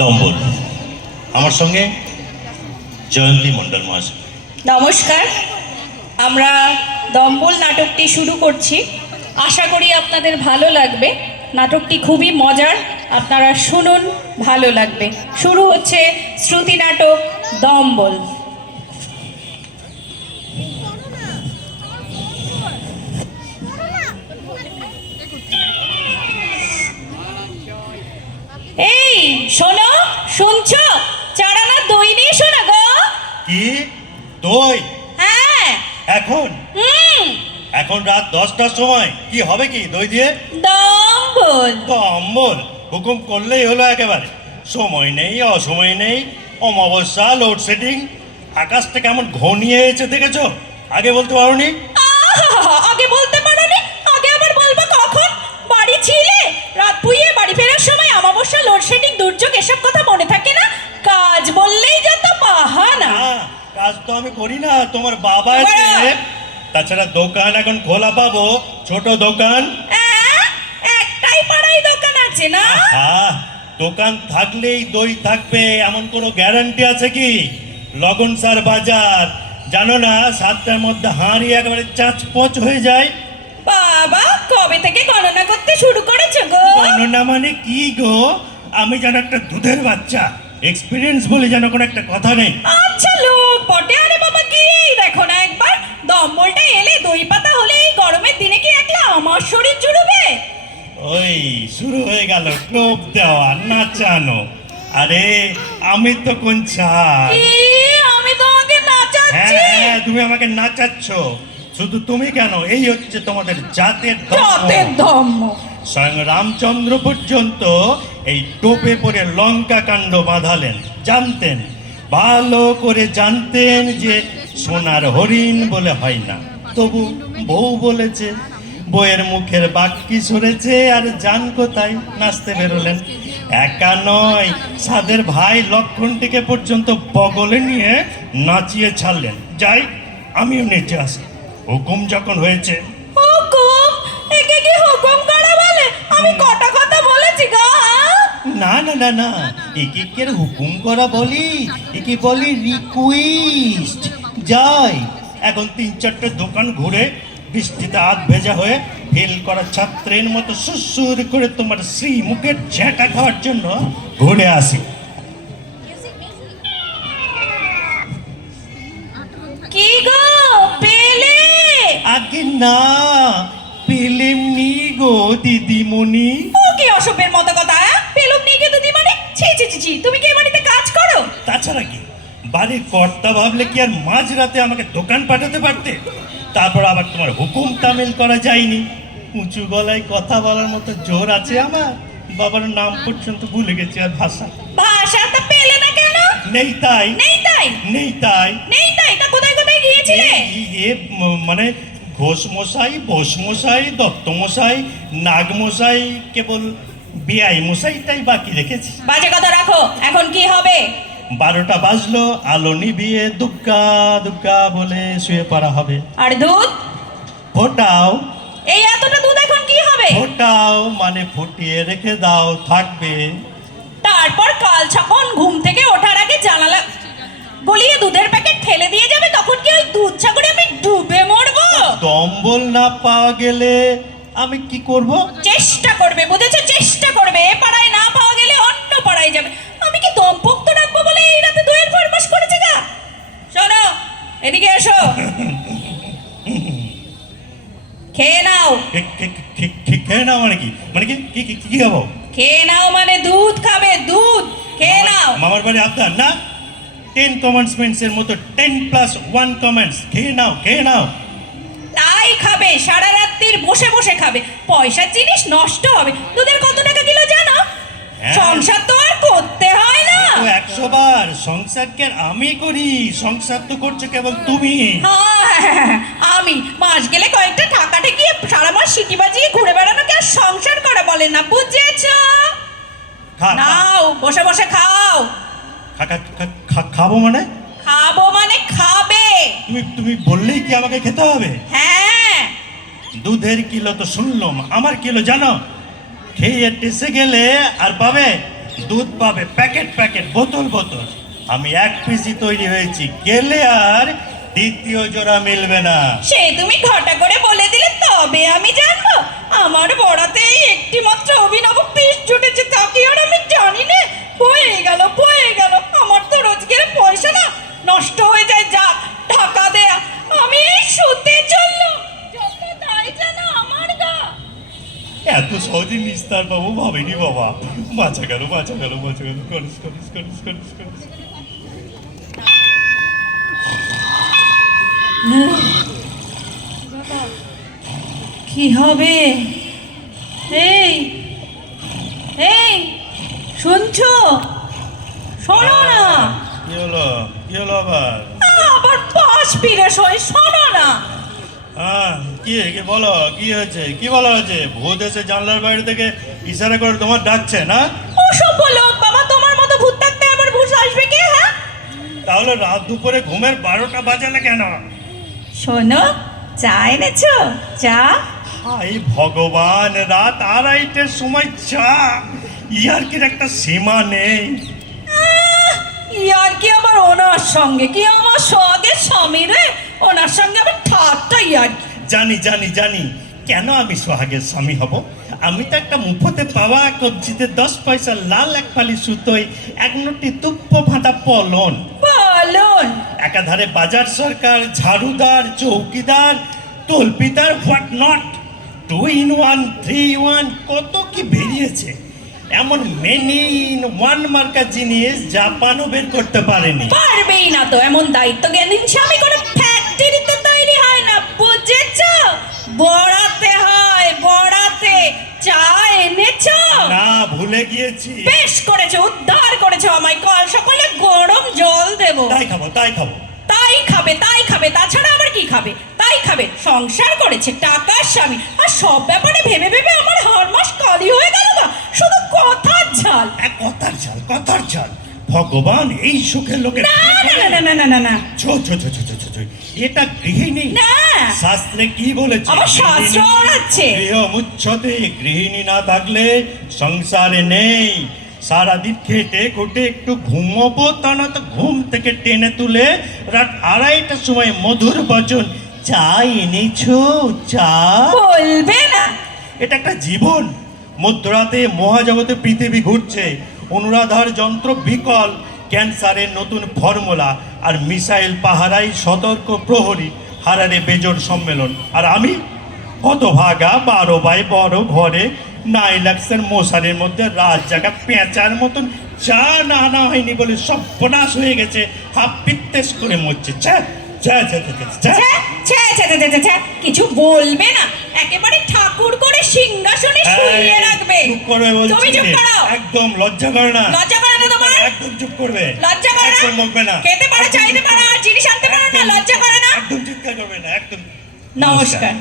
দম্বল। আমার সঙ্গে জয়ন্তী মণ্ডল মহাশয়। নমস্কার। আমরা দম্বল নাটকটি শুরু করছি। আশা করি আপনাদের ভালো লাগবে। নাটকটি খুবই মজার, আপনারা শুনুন, ভালো লাগবে। শুরু হচ্ছে শ্রুতি নাটক দম্বল। এই শোনো, শুনছো? চারানা দই নিয়ে শোনা গো। কি দই? হ্যাঁ। এখন এখন রাত 10টার সময় কি হবে কি দই দিয়ে? দম্বল। দম্বল হুকুম করলেই হলো একেবারে। সময় নেই, অসময় নেই, অমাবস্যা, লোডশেডিং, আকাশটা কেমন ঘনিয়ে এসেছে দেখেছো? আগে বলতে পারোনি? আগে বলতে পারোনি? আগে আবার বলবো কখন? বাড়ি ছিলে, রাত পুইয়ে বাড়ি ফেরার সময় অমাবস্যা, লোডশেডিং, দুর্যোগ এসব কথা মনে থাকে না? কাজ বললেই যত বাহানা। কাজ তো আমি করি না, তোমার বাবা আছে। তাছাড়া দোকান এখন খোলা পাবো, ছোট দোকান। একটাই পাড়ায় দোকান আছে না? দোকান থাকলেই দই থাকবে এমন কোনো গ্যারান্টি আছে কি? লগন সার বাজার জানো না, 7টার মধ্যে হাঁড়ি একেবারে চাচপচ হয়ে যায়। বাবা, কবে থেকে গণনা করতে শুরু করেছো গো? গণনা মানে কি গো? আমি যেন একটা দুধের বাচ্চা, এক্সপিরিয়েন্স বলে যেন কোনো একটা কথা নেই। আচ্ছা লোক বটে। আরে বাবা, গিয়েই দেখো না একবার। দম্বলটা এলে দই পাতা হলে এই গরমের দিনে কি একলা আমার শরীর জুড়বে? ওই শুরু হয়ে গেল টোপ দেওয়া, নাচানো। আরে আমি তো কোন ছাড়। আমি তোমাকে নাচাচ্ছি? হ্যাঁ, তুমি আমাকে নাচাচ্ছ। শুধু তুমি কেন, এই হচ্ছে তোমাদের জাতের ধর্ম। স্বয়ং রামচন্দ্র পর্যন্ত এই টোপে পরে লঙ্কা কাণ্ড বাঁধালেন। জানতেন, ভালো করে জানতেন যে সোনার হরিণ বলে হয় না। তবু বউ বলেছে, বউয়ের মুখের বাক্যি সরেছে, আর যান কোথায়? নাচতে বেরোলেন। একা নয়, সাদের ভাই লক্ষণটিকে পর্যন্ত বগলে নিয়ে নাচিয়ে ছাড়লেন। যাই, আমিও নেচে আসি। হুকুম যখন হয়েছে। হুকুম? একে কি হুকুম করা বলে? আমি কটা কথা বলেছি গো? না না না না, একে হুকুম করা বলি, একে বলি রিকোয়েস্ট। যাই, এখন 3-4টে দোকান ঘুরে বৃষ্টিতে হাত ভেজা হয়ে ফেল করা ছাত্রের মতো সুসুর করে তোমার শ্রী মুখের ঝেঁটা খাওয়ার জন্য ঘুরে আসি। কি গো, পেলে? আগে না, পেলেম নি গো দিদিমণি। ও কি অসভ্যের মতো কথা? পেলুম নিয়ে গিয়ে দিদিমণি? ছি ছি ছি ছি, তুমি কি এ বাড়িতে কাজ করো? তাছাড়া কি, বাড়ির কর্তা ভাবলে কি আর মাঝরাতে আমাকে দোকান পাঠাতে পারতে? তারপর আবার তোমার হুকুম তামিল করা যায়নি। উঁচু গলায় কথা বলার মতো জোর আছে আমার। বাবার নাম পর্যন্ত ভুলে গেছি আর ভাষা। ভাষাটা পেলে না কেন? নেই তাই। নেই তাই? নেই তাই। নেই তাই? তা কোথায় কোথায় গিয়েছিলে? মানে ঘোষ মশাই, বোস মশাই, দত্ত মশাই, নাগ মশাই, কেবল বিআই মশাইটাই বাকি রেখেছি। বাজে কথা রাখো। এখন কি হবে? 12টা বাজলো, আলো নিভিয়ে দুগ্গা দুগ্গা বলে শুয়ে পড়া হবে। আর দুধ? ফোটাও। এই এতটা দুধ এখন কি হবে? ফোটাও মানে ফুটিয়ে রেখে দাও, থাকবে। তারপর কাল যখন ঘুম থেকে ওঠার আগে জানালা গলিয়ে দুধের প্যাকেট ফেলে দিয়ে যাবে, তখন কি ওই দুধ ছাগড়ে আমি ডুবে মরবো? দম্বল না পাওয়া গেলে আমি কি করব? চেষ্টা করবে, বুঝেছো? চেষ্টা করবে। এ পাড়ায় না পাওয়া গেলে অন্য পাড়ায় যাবে। আমি কি দম্পত্য রাখবো বলে এই রাতে দইয়ের ফরমাশ করেছে গা? শোনো, এদিকে এসো। খেয়ে নাও। খেয়ে নাও মানে কি? মানে কি কি কি কি খাবো? খেয়ে নাও মানে দুধ খাবে, দুধ খেয়ে নাও। মামার বাড়ি আপনার না? 10 কমেন্টসমেন্টস এর মতো 10+1 কমেন্টস। খেয়ে নাও, খেয়ে নাও। তাই খাবে, সারা রাত্রির বসে বসে খাবে। পয়সার জিনিস নষ্ট হবে। দুধের কত টাকা কিলো জানো? সংসার তো আর করতে হয় না। 100 বার সংসার কে আমি করি, সংসার তো করছে কেবল তুমি। আমি মাস গেলে কয়েকটা টাকা ঠেকিয়ে সারা মাস সিটি বাজিয়ে ঘুরে বেড়ানোকে আর সংসার করা বলে না, বুঝেছো? নাও, বসে বসে খাও। খাবো মানে? খাবো মানে খাবে। তুমি বললেই কি আমাকে খেতে হবে? হ্যাঁ। দুধের কিলো তো শুনলাম, আমার কিলো জানো? খেয়ে টেসে গেলে আর পাবে দুধ পাবে প্যাকেট প্যাকেট, বোতল বোতল। আমি এক পিসই তৈরি হয়েছি, গেলে আর দ্বিতীয় জোড়া মিলবে না। সে তুমি ঘটা করে বলে দিলে তবে আমি জানবো। আমার বড়াতে এই একটি মাত্র অভিনব পিস জুটেছে, তা কি আর আমি জানি না? বয়ে গেল আমার তো রোজগের পয়সা না নষ্ট হয়ে যায়। যা টাকা দেয়া, আমি এই শুতে চললাম, যত তাই যেন আমার গা। এত সহজে নিস্তার পাবো ভাবিনি বাবা। বাঁচা গেল, বাঁচা গেল, বাঁচা গেল। করিস করিস করিস করিস করিস। কি হবে? এই এই শুনছো? শোনো না, কি হলো, কি হলো আবার? আবার পাশ ফিরে শোনো না। হ্যাঁ, কি বলো, কি হয়েছে, কি বলা হয়েছে? ভূত এসে জানলার বাইরে থেকে ইশারা করে তোমার ডাকছে না? ওসব বলো বাবা, তোমার মতো ভূত থাকতে আবার ভূত আসবে কে? হ্যাঁ, তাহলে রাত দুপুরে ঘুমের 12টা বাজালে কেন? শোনো, চা এনেছো? চা? হাই ভগবান, রাত 2:30টার সময় চা? ইয়ার্কির একটা সীমা নেই। ইয়ার কি আবার ওনার সঙ্গে? কি আমার সোহাগের স্বামী রে, ওনার সঙ্গে আবার ঠাট্টা ইয়ার? জানি জানি জানি, কেন আমি সোহাগের স্বামী হব? আমি তো একটা মুফতে পাওয়া কবজিতে 10 পয়সা লাল এক ফালি সুতোয় এক নোটি তুপ্প ফাঁটা পলন। বলুন, একাধারে বাজার সরকার, ঝাড়ুদার, চৌকিদার, তল্পিদার, হোয়াট নট, 2 in 1, 3 in 1, কত কি বেরিয়েছে। এমন মেনি ইন ওয়ান মার্কা জিনিস জাপানও বের করতে পারেনি। পারবেই না তো, এমন দায়িত্ব জ্ঞানী স্বামী কোনো ফ্যাক্টরিতে তৈরি হয় না, বুঝেছো? বড়াতে হয়, বড়াতে। চা এনেছো? না, ভুলে গিয়েছি। বেশ করেছো, উদ্ধার করেছো আমায়। কাল সকালে গরম জল দেবো। তাই খাবো, তাই খাবো। তাই খাবে, তাছাড়া আবার কি খাবে? তাই খাবে। সংসার করেছে টাকার স্বামী, আর সব ব্যাপারে ভেবে ভেবে আমার হাড় মাস কালি হয়ে গেল না, শুধু কথার ঝাল। কথার ঝাল, কথার ঝাল। ভগবান এই সুখের লোকে না না না না না না না, ছো ছো ছো ছো ছো ছো ছো। এটা গৃহিণী না। শাস্ত্রে কি বলেছে? আমার শাস্ত্র আছে। গৃহমুচ্ছতে, গৃহিণী না থাকলে সংসারে নেই। সারাদিন খেটে খুটে একটু ঘুমোবো, তা না তো ঘুম থেকে টেনে তুলে রাত 2:30টার সময় মধুর বচন, চা এনেছো? চা বলবে না? এটা একটা জীবন। মধ্যরাতে মহাজগতে পৃথিবী ঘুরছে, অনুরাধার যন্ত্র বিকল, ক্যান্সারের নতুন ফর্মুলা, আর মিসাইল পাহারাই সতর্ক প্রহরী, হারারে বেজোর সম্মেলন। আর আমি হতভাগা 12x12 ঘরে নাইলাক্সের মশারির মধ্যে রাত জাগা পেঁচার মতন। চা না আনা হয়নি বলে সর্বনাশ হয়ে গেছে, হাফ পিত্তেস করে মরছে। ছ্যা ছ্যা ছ্যা ছ্যা ছ্যা। কিছু বলবে না? একেবারে ঠাকুর করে সিংহাসনে শুইয়ে রাখবে। চুপ করবে বলছি। তুমি চুপ করো। একদম লজ্জা করে না? লজ্জা করে না তোমার? একদম চুপ করবে। লজ্জা করে না? একদম বকবে না। খেতে পারো, চাইতে পারো, আর জিনিস আনতে পারো না, লজ্জা করে না? একদম চিৎকার করবে না, একদম। নমস্কার।